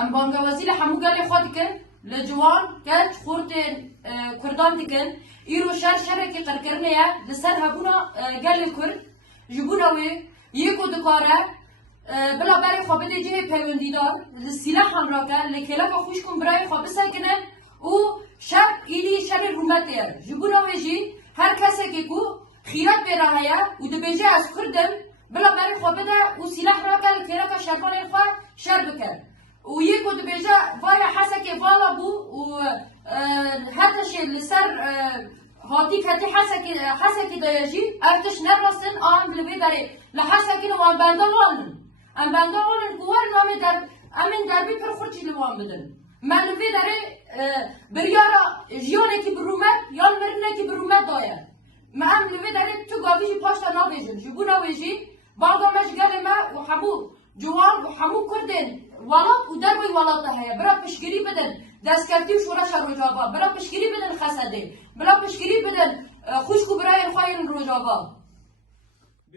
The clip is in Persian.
ام بانگوازی لحمو گلی خود کن لجوان کج خورت کردان دکن ایرو شرکی قرکرنه لسر هبونا گلی کرد جبونا وی یکو دکاره بلا برای خواب ده جه پیوندیدار لسیلح همراه که لکلک خوش کن برای خواب سکنن و شب ایلی شب رومته جبونا وی جی هر کسی که کو خیرات به راهیا و دبیجه از کردم بلا برای خواب ده و سیلح را که لکلک شرکان الخواه شر بکر و یکو دبیجه وای حسا که والا بو و هرتش لسر هاتی کتی حسا که دایجی ارتش نرسن آن بلوی داره لحسا که نوان بنده والن ام بنده والن قوار نامه در امین دربی پر خورچی لوان بدن من لوی داره بریارا جیانه که برومت یا مرنه که برومت دایر ما ام لوی داره تو گاویجی پاشتا نابیجن جبو ناویجی باقا مشگل ما و حمو جوان و حمو کردن ولات و دروی ولات هیا برا پشگیری بدن دستکرتی و شورش روجابا برا پشگیری بدن خسده برا پشگیری بدن خوشکو برای خواهین روجابا